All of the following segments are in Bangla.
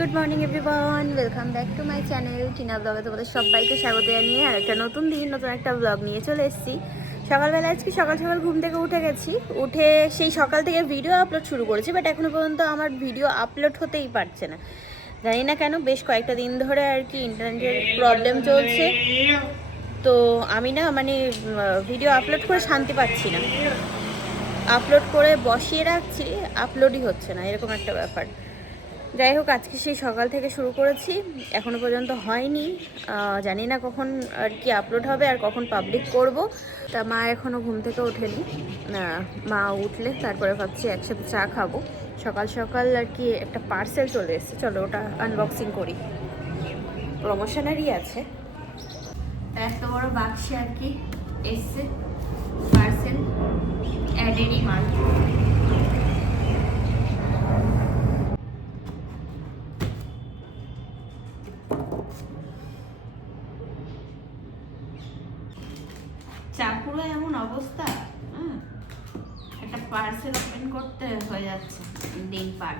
Good morning everyone, welcome back to my channel Tina ব্লগে তোমাদের সবাইকে স্বাগত জানিয়ে আর একটা নতুন দিন নতুন একটা ব্লগ নিয়ে চলে এসেছি। সকালবেলা আজকে সকাল সকাল ঘুম থেকে উঠে গেছি, উঠে সেই সকাল থেকে ভিডিও আপলোড শুরু করেছি, বাট এখনো পর্যন্ত আমার ভিডিও আপলোড হতেই পারছে না। জানি না কেন, বেশ কয়েকটা দিন ধরে আর কি ইন্টারনেটের প্রবলেম চলছে, তো আমি না ভিডিও আপলোড করে শান্তি পাচ্ছি না। আপলোড করে বসিয়ে রাখছি, আপলোডই হচ্ছে না, এরকম একটা ব্যাপার। যাই হোক, আজকে সেই সকাল থেকে শুরু করেছি, এখনো পর্যন্ত হয়নি। জানি না কখন আর কি আপলোড হবে আর কখন পাবলিক করব। তা মা এখনও ঘুম থেকে ওঠেনি, মা উঠলে তারপরে ভাবছি একসাথে চা খাবো। সকাল সকাল আর কি একটা পার্সেল চলে এসেছে, চলো ওটা আনবক্সিং করি। প্রমোশনারই আছে, এত বড় বাক্সে আর কি এসছে পার্সেল, অ্যাডেরই মাল। চাকুরো এমন অবস্থা, একটা পার্সেল ওপেন করতে হয়ে যাচ্ছে দিন পার।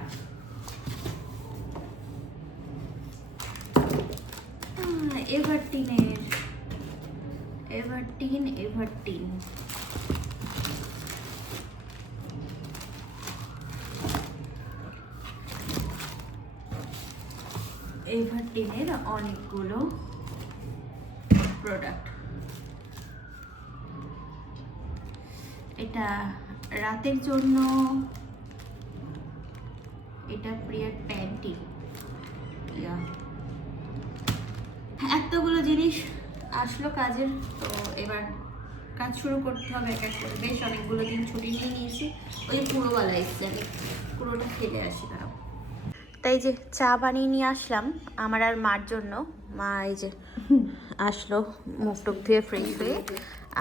এভারটিনের অনেকগুলো প্রোডাক্ট। এটা রাতের জন্য, এটা প্রিয়ার প্যান্টি। এতগুলো জিনিস আসলো কাজের, তো এবার কাজ শুরু করতে হবে এক এক করে। বেশ অনেকগুলো দিন ছুটি নিয়ে নিয়েছি, ওই পুরোবেলা এসছে, আমি পুরোটা খেলে আসি না। তাই যে চা বানিয়ে নিয়ে আসলাম আমার আর মার জন্য। মা এই যে আসলো মুখ টুক ধুয়ে ফ্রেশ হয়ে,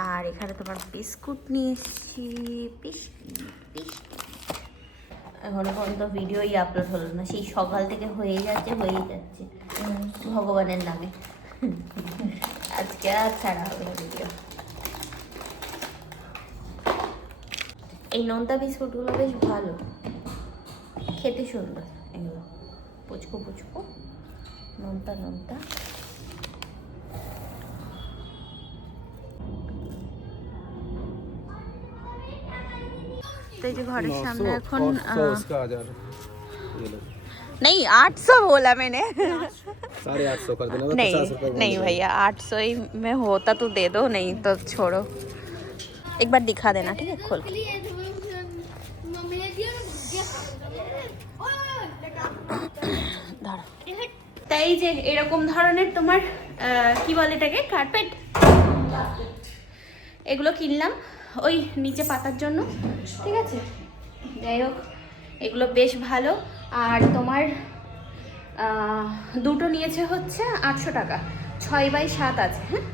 আর এখানে তোমার বিস্কুট নিয়ে এসেছি। এখনো পর্যন্ত ভিডিওই আপলোড হলো না, সেই সকাল থেকে হয়েই যাচ্ছে ভগবানের নামে। আজকে আর ছাড়া হবে না ভিডিও। এই নোনতা বিস্কুটগুলো বেশ ভালো খেতে, সুন্দর এগুলো, পুচকো নোনতা। तो जो घर सामने এখন नहीं 800 बोला मैंने, 850 कर देना। नहीं भैया 800 ही में होता तो दे दो, नहीं तो छोड़ो। एक बार दिखा देना, ठीक है, खोल के। তাই যে এরকম ধরনের তোমার কি বলে এটাকে, কার্পেট, এগুলো কিনলাম ওই নিচে পাতার জন্য, ঠিক আছে। যাই হোক, এগুলো বেশ ভালো। আর তোমার দুটো নিয়েছে হচ্ছে 800 টাকা, 6x7 আছে। হ্যাঁ,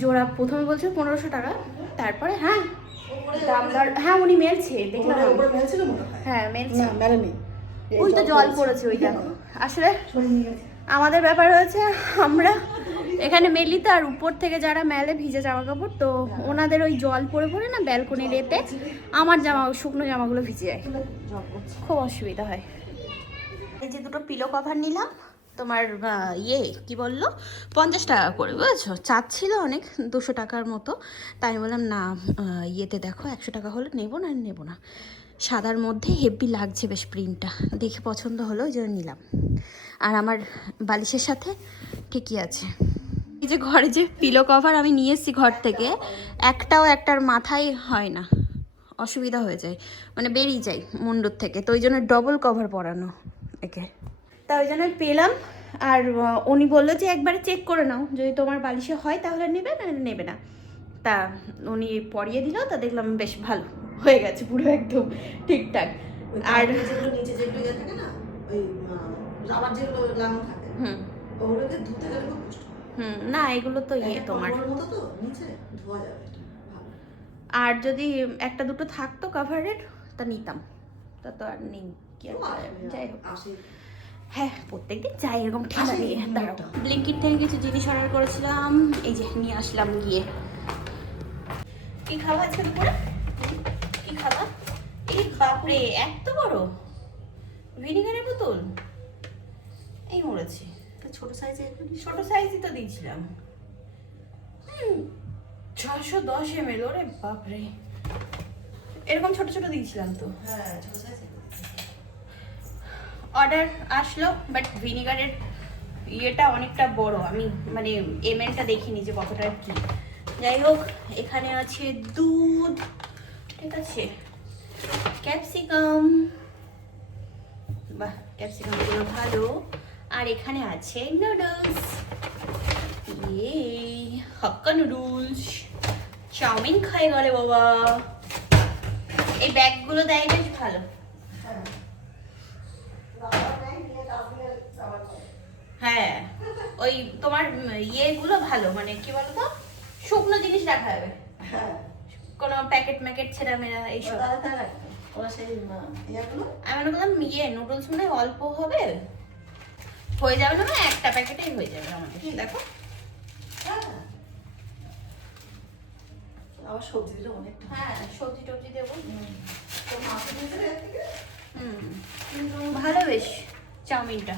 জোড়া প্রথমে বলছে 1500 টাকা, তারপরে দাম দর, উনি মেলছে দেখলাম। হ্যাঁ মেলছে, ওই তো জল পড়েছে, ওই দেখো। আসলে আমাদের ব্যাপার হয়েছে, আমরা এখানে মেলি তো, আর উপর থেকে যারা মেলে ভিজে জামা কাপড়, তো ওনাদের ওই জল পড়ে পড়ে না ব্যালকনির এতে আমার শুকনো জামাগুলো ভিজে যায়, খুব অসুবিধা হয়। এই যে দুটো পিলো কভার নিলাম, তোমার কি বললো 50 টাকা করে, বুঝেছো। চাচ্ছিল অনেক 200 টাকার মতো, তাই আমি বললাম না, ইয়েতে দেখো 100 টাকা হলে নেবো না। সাদার মধ্যে হেভি লাগছে বেশ, প্রিন্টটা দেখে পছন্দ হলো, ওই জন্য নিলাম। আর আমার বালিশের সাথে ঠিকই আছে। এই যে ঘরে যে পিলো কভার আমি নিয়ে এসেছি ঘর থেকে, একটার মাথায় হয় না, অসুবিধা হয়ে যায়, বেরিয়ে যায় মুন্ডুর থেকে, তো ওই জন্য ডবল কভার পরানো একে, তা ওই জন্য পেলাম। আর উনি বললো যে একবারে চেক করে নাও, যদি তোমার বালিশে হয় তাহলে নেবে না। তা উনি পরিয়ে দিল, তা দেখলাম বেশ ভালো হয়ে গেছে, পুরো একদম ঠিকঠাক। আর নিচে যেগুলো থাকে না, ওই রাবার যেগুলো লাগানো থাকে, ওগুলোকে ধুতে গেলে খুব কষ্ট। না এগুলো তো তোমার মতো তো নিচে ধোয়া যাবে। আর যদি একটা দুটো থাকতো কাভারের তা নিতাম, তা তো আর নেই, কি আর যাই হোক। হ্যাঁ, প্রত্যেকদিন যাই এরকম ঠেলা দিয়ে। দাঁড়াও, ব্লিঙ্কিট থেকে কিছু জিনিস অর্ডার করেছিলাম, এই যে নিয়ে আসলাম গিয়ে। কি খাওয়া আজকে দুপুরে, কি খাওয়া? এই বাপরে, এত বড় ভিনিগারের বোতল এই মরেছে। ছোট সাইজে ছোট সাইজই তো দিয়েছিলাম। 610 ml, ওরে বাপরে, এরকম ছোট ছোট দিয়েছিলাম তো। হ্যাঁ ছোট সাইজে। অর্ডার আসলো, বাট ভিনিগারের ইয়েটা অনেকটা বড়, আমি মানে এমএলটা দেখিনি যে কতটা কি। যাই হোক, এখানে আছে দুধ, ঠিক আছে, ক্যাপসিকাম, বাহ ক্যাপসিকামগুলো ভালো, আর এখানে আছে নুডলস, হাক্কা নুডলস, চাউমিন খাই গেলে বাবা। এই ব্যাগগুলো দেয় বেশ ভালো। হ্যাঁ, ওই তোমার ইয়েগুলো ভালো, মানে কি বলতো, শুকনো জিনিস রাখা যাবে, কোনো প্যাকেট ম্যাকেট ছেঁড়া মেরা এইসব। আমি মনে করলাম নুডলস মানে অল্প হবে, হয়ে যাবে না, একটা প্যাকেটেই হয়ে যাবে আমাদের। দেখো আবার সবজি দিলে অনেকটা। হ্যাঁ, সবজি টবজি দেবো। ভালো বেশ চাউমিনটা।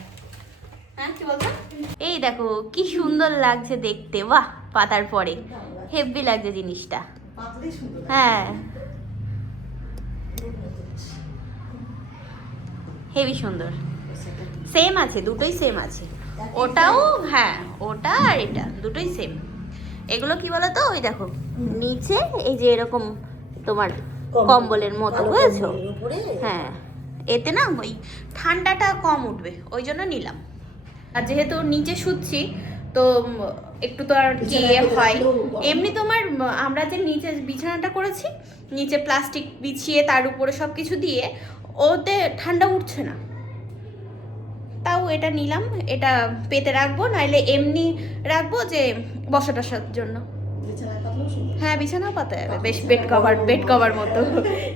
হ্যাঁ কি বলতো, এই দেখো কি সুন্দর লাগছে দেখতে, বাহ পাতার পরে হেভি লাগছে জিনিসটা। হ্যাঁ হেভি সুন্দর, সেম আছে, দুটোই সেম আছে, ওটাও হ্যাঁ, ওটা আর এটা দুটোই সেম। এগুলো কি বলতো, ওই দেখো নিচে এই যে এরকম তোমার কম্বলের মতো, বুঝেছো? হ্যাঁ, এতে না ওই ঠান্ডাটা কম উঠবে, ওই জন্য নিলাম। আর যেহেতু নিচে শুচ্ছি তো একটু তো আর কি হয়, এমনি তোমার আমরা যে নিচে বিছানাটা করেছি, নিচে প্লাস্টিক বিছিয়ে তার উপরে সব কিছু দিয়ে, ওতে ঠান্ডা উঠছে না। তাও এটা নিলাম, এটা পেতে রাখবো, নাইলে এমনি রাখবো যে বসা টসার জন্য। হ্যাঁ বিছানাও পাতা যাবে, বেশ বেড কভার মতো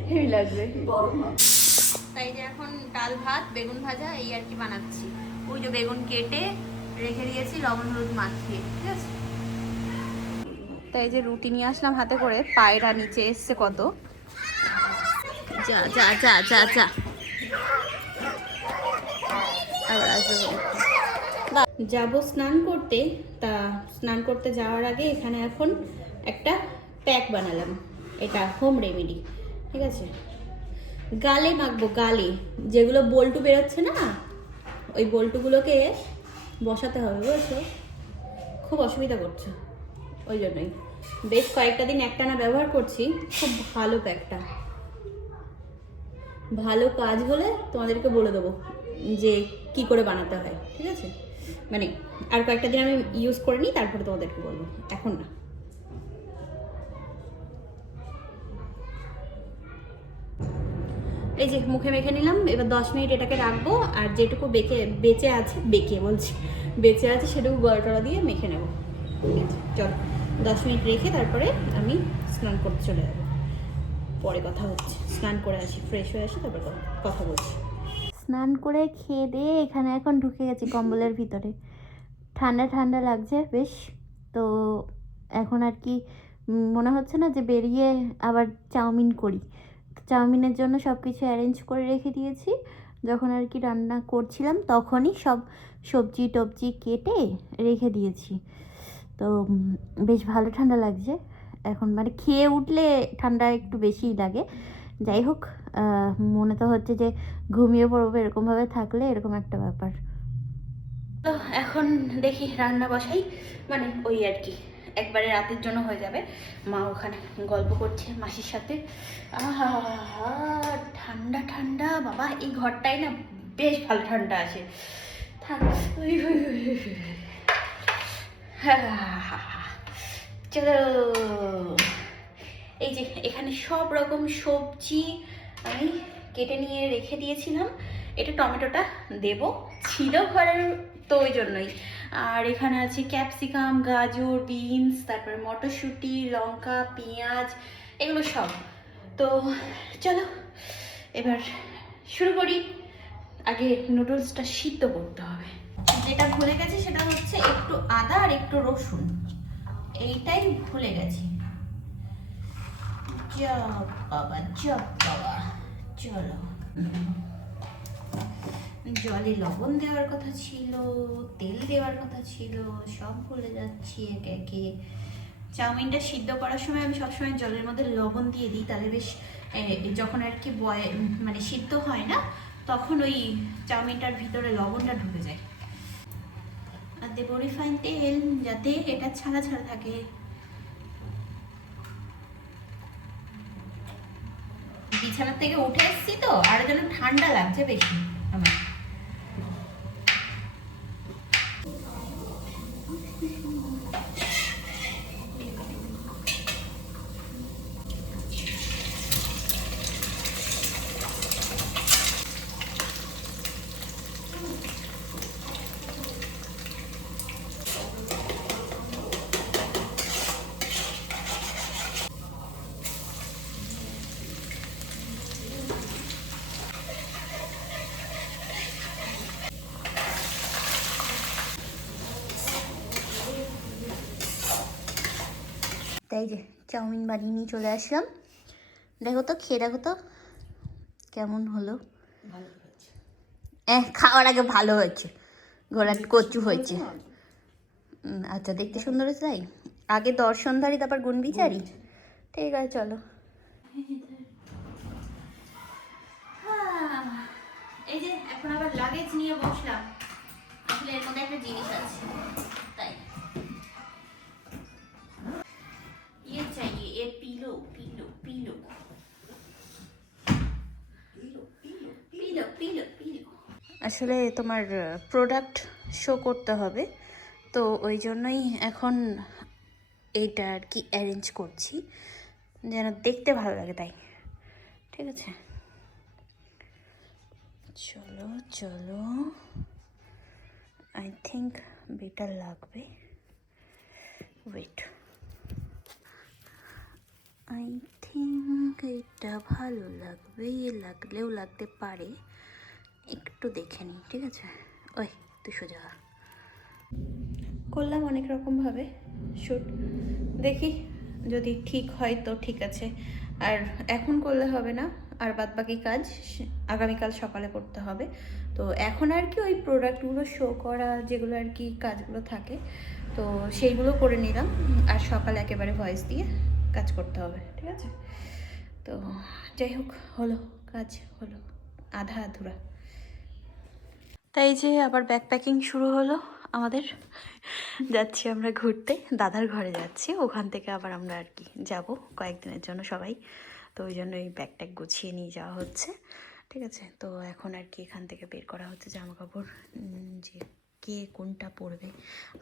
হেভি লাগবে। তাই যে এখন ডাল ভাত বেগুন ভাজা এই আর কি বানাচ্ছি। ওই যে বেগুন কেটে রেখে দিয়েছি লবণ হলুদ মাখিয়ে, ঠিক আছে। তাই যে রুটি নিয়ে আসলাম হাতে করে, পায়রা নিচে এসছে কত, যা যা যা যা যা, আবার আসবে। যাবো স্নান করতে, তা স্নান করতে যাওয়ার আগে এখানে এখন একটা প্যাক বানালাম, এটা হোম রেমেডি, ঠিক আছে। গালে মাখবো, গালে যেগুলো বল্টু বেরোচ্ছে না, ওই বল্টুগুলোকে বসাতে হবে, বুঝেছো? খুব অসুবিধা করছে, ওই জন্যই বেশ কয়েকটা দিন একটানা ব্যবহার করছি। খুব ভালো প্যাকটা, ভালো কাজ হলে তোমাদেরকে বলে দেবো যে কি করে বানাতে হয়, ঠিক আছে। মানে আর কয়েকটা দিন আমি ইউজ করে নিই, তারপরে তোমাদেরকে বলবো, এখন না। এই যে মুখে মেখে নিলাম, এবার 10 মিনিট এটাকে রাখবো, আর যেটুকু বেঁচে আছে সেটুকু গড়টড়া দিয়ে মেখে নেবো, ঠিক আছে। চল 10 মিনিট রেখে তারপরে আমি স্নান করতে চলে যাবো, পরে কথা হচ্ছে। স্নান করে আসি, ফ্রেশ হয়ে আসি, তারপর কথা বলছি। স্নান করে খেয়ে দিয়ে এখানে এখন ঢুকে গেছি কম্বলের ভিতরে, ঠান্ডা ঠান্ডা লাগছে বেশ। তো এখন আর কি মনে হচ্ছে না যে বেরিয়ে আবার চাউমিন করি। চাউমিনের জন্য সব কিছু অ্যারেঞ্জ করে রেখে দিয়েছি, যখন আর কি রান্না করছিলাম তখনই সব সবজি টবজি কেটে রেখে দিয়েছি। তো বেশ ভালো ঠান্ডা লাগছে এখন, মানে খেয়ে উঠলে ঠান্ডা একটু বেশিই লাগে। যাই হোক, মনে তো হচ্ছে যে ঘুমিয়ে পড়বো, এরকমভাবে থাকলে এরকম একটা ব্যাপার। তো এখন দেখি রান্না বসাই, মানে ওই আর কি একবারে রাতের জন্য হয়ে যাবে। মা ওখানে গল্প করছে মাসির সাথে, আহা ঠান্ডা ঠান্ডা বাবা, এই ঘরটায় না বেশ ভালো ঠান্ডা আছে। চলো, এই যে এখানে সব রকম সবজি আমি কেটে নিয়ে রেখে দিয়েছিলাম। এটা টমেটোটা দেব ছিল ঘরের, তো ওই জন্যই। আর এখানে আছে ক্যাপসিকাম, গাজর, বিনস, তারপরে মটরশুঁটি, লঙ্কা, পেঁয়াজ, এগুলো সব। তো চলো এবার শুরু করি। আগে নুডলসটা সিদ্ধ করতে হবে। যেটা ভুলে গেছি সেটা হচ্ছে একটু আদা আর একটু রসুন, এইটাই ভুলে গেছি। বাবা চলো জলে লবণ দেওয়ার কথা ছিল, তেল দেওয়ার কথা ছিল, সব ভুলে যাচ্ছি একে একে। চাউমিনটা সিদ্ধ করার সময় আমি সবসময় জলের মধ্যে লবণ দিয়ে দিই, তাহলে বেশ যখন আর কি মানে সিদ্ধ হয় না, তখন ওই চাউমিনটার ভিতরে লবণটা ঢুকে যায়। আর দেবো রিফাইন তেল, যাতে এটা ছাড়া ছাড়া থাকে। বিছানা থেকে উঠে এসেছি তো, আর যেন ঠান্ডা লাগছে বেশি আমার। তাই যে চাউমিন বানিয়ে নিয়ে চলে আসলাম। দেখো তো, খেয়ে দেখো তো কেমন হলো। খাওয়ার আগে ভালো হয়েছে, ঘোড়াট কচু হয়েছে। আচ্ছা, দেখতে সুন্দর হয়েছে তাই? আগে দর্শনধারী, তারপর গুণবিচারী। ঠিক আছে, চলো। এই যে এখন আবার লাগেজ নিয়ে বসলাম। আসলে এর মধ্যে একটা জিনিস আছে, তাই ये चाहिए, ये pillow pillow pillow pillow pillow pillow. আসলে তোমার প্রোডাক্ট শো করতে হবে, তো ওই জন্যই এখন এইটা আর কি অ্যারেঞ্জ করছি, যেন দেখতে ভালো লাগে তাই। ঠিক আছে, চলো চলো। আই থিঙ্ক বেটার লাগবে। ওয়েট, আই থিঙ্ক এটা ভালো লাগবে, লাগলেও লাগতে পারে, একটু দেখে নিই। ঠিক আছে, ওই তুই সোজা করলাম অনেক রকমভাবে শ্যুট, দেখি যদি ঠিক হয় তো ঠিক আছে। আর এখন করলে হবে না, আর বাদ বাকি কাজ আগামীকাল সকালে করতে হবে। তো এখন আর কি ওই প্রোডাক্টগুলো শো করা, যেগুলো আর কি কাজগুলো থাকে, তো সেইগুলো করে নিলাম। আর সকালে একেবারে ভয়েস দিয়ে কাজ করতে হবে। ঠিক আছে, তো যাই হোক, হলো কাজ, হলো আধা আধুরা। তাই যে আবার ব্যাগ প্যাকিং শুরু হলো আমাদের। যাচ্ছি আমরা ঘুরতে, দাদার ঘরে যাচ্ছি, ওখান থেকে আবার আমরা আর কি যাব কয়েকদিনের জন্য সবাই। তো ওই জন্য এই ব্যাগ ট্যাগ গুছিয়ে নিয়ে যাওয়া হচ্ছে। ঠিক আছে, তো এখন আর কি এখান থেকে বের করা হচ্ছে জামা কাপড়, যে কে কোনটা পরবে।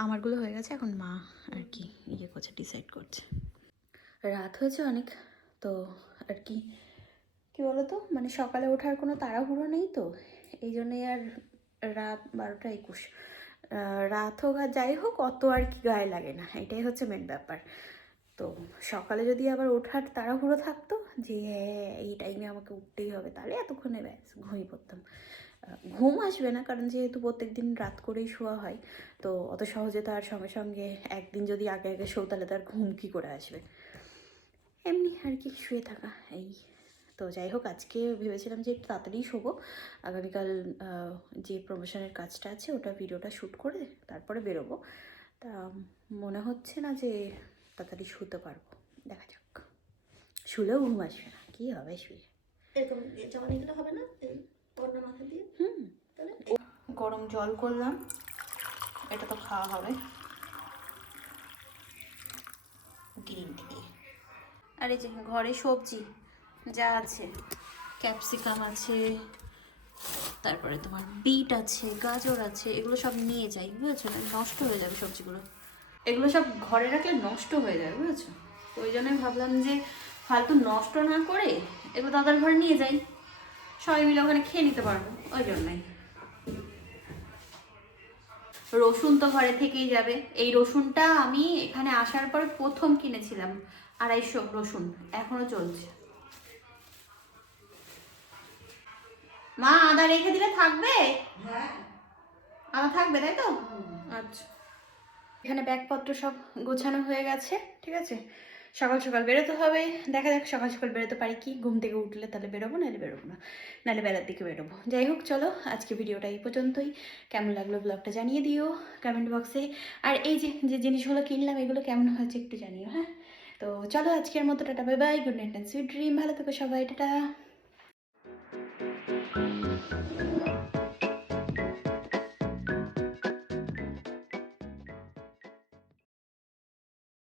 আমারগুলো হয়ে গেছে, এখন মা আর কি ইয়ে করছে, ডিসাইড করছে। রাত হয়েছে অনেক, তো আর কি কী বলো তো, মানে সকালে ওঠার কোনো তাড়াহুড়ো নেই, তো এই জন্যই আর রাত 12টা 21, রাত হোক আর যাই হোক অত আর কি গায়ে লাগে না, এটাই হচ্ছে মেন ব্যাপার। তো সকালে যদি আবার ওঠার তাড়াহুড়ো থাকতো যে এই টাইমে আমাকে উঠতেই হবে, তাহলে এতক্ষণে ব্যাস ঘুমিয়ে পড়তাম। ঘুম আসবে না, কারণ যেহেতু প্রত্যেক দিন রাত করেই শোয়া হয়, তো অত সহজে তো আর সঙ্গে সঙ্গে একদিন যদি আগে আগে শো, তাহলে তার ঘুম কী করে আসবে। এমনি আর কি শুয়ে থাকা এই। তো যাই হোক, আজকে ভেবেছিলাম যে একটু তাড়াতাড়ি শোবো, আগামীকাল যে প্রমোশনের কাজটা আছে ওটা ভিডিওটা শ্যুট করে তারপরে বেরোবো। তা মনে হচ্ছে না যে তাড়াতাড়ি শুতে পারবো, দেখা যাক। শুলেও ঘুম আসবে না, কী হবে শুয়ে। এরকম জামা নিলে হবে না, এই ওড়না মাথা দিয়ে। তাহলে গরম জল করলাম, এটা তো খাওয়া হবে গ্রিন টি দিয়ে। আর এই যে ঘরে সবজি যা আছে, ক্যাপসিকাম আছে, তারপরে তোমার বিট আছে, গাজর আছে, এগুলো সব নিয়ে যাই, বুঝেছো, নষ্ট হয়ে যাবে সবজিগুলো। এগুলো সব ঘরে রাখলে নষ্ট হয়ে যাবে, বুঝেছো। তো ওই জন্যই ভাবলাম যে ফালতু নষ্ট না করে এগুলো দাদার ঘরে নিয়ে যাই, সবাই মিলে ওখানে খেয়ে নিতে পারবো, ওই জন্যই। রসুন তো ঘরে থেকেই যাবে। এই রসুনটা আমি এখানে আসার পরে প্রথম কিনেছিলাম, 250 রসুন, এখনো চলছে। মা আদা রেখে দিলে থাকবে? হ্যাঁ, আদা থাকবে, তাই তো? আচ্ছা, এখানে ব্যাগপত্র সব গোছানো হয়ে গেছে। ঠিক আছে, সকাল সকাল বেরোতে হবে, দেখা যাক সকাল সকাল বেরোতে পারি কি, ঘুম থেকে উঠলে তাহলে বেরোবো, নাহলে বেরোবো না, নাহলে বেলার দিকে বেরোবো। যাই হোক চলো, আজকে ভিডিওটা এই পর্যন্তই। কেমন লাগলো ব্লগটা জানিয়ে দিও কমেন্ট বক্সে। আর এই যে যে জিনিসগুলো কিনলাম এগুলো কেমন হয়েছে একটু জানিও, হ্যাঁ। তো চলো আজকের মতো tata, bye bye, good night and sweet dream, ভালো থেকো সবাই, টাটা।